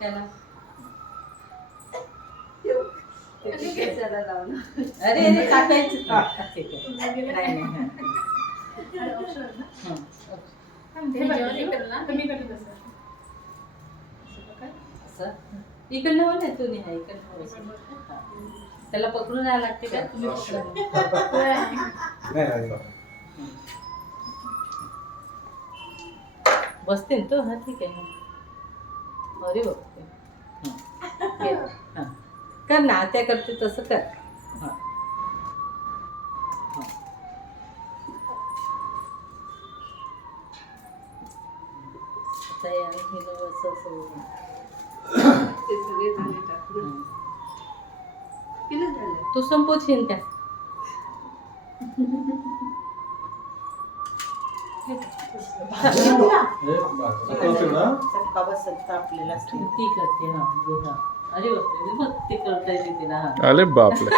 त्याला. अरे अरे टाकायचं. ठीक आहे. नाही असं इकडनं हो ना, तुम्ही हा इकडनं. त्याला पकडून राहायला लागते का? तुम्ही बसते ना तो. हा ठीक आहे. अरे बघते कर ना, त्या करते तसं कर. हा तू संपोचीन त्या. ती करते. अरे बापरे, बघ ते करता येते तिला. अरे बापरे.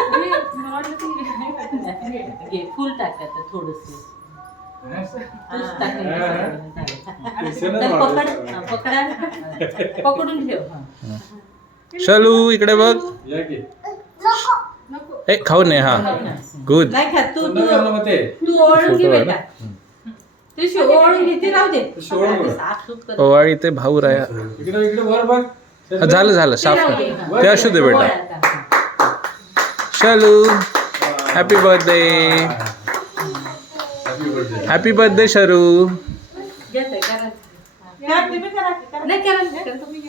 घे फुल टाकायचं थोडस. पकडा पकडून ठेव. शलू इकडे बघ. ए खाऊ नये. हा गुड. नाही खात तू. तू ओळून घे बेटा. तू ओळून घेते. राहू दे. ओवाळी ते भाऊ राया. झालं झालं साफ कर. ते असू दे बेटा. शलू हॅपी बर्थडे. हॅपी बर्थडे शरू. नाही करा.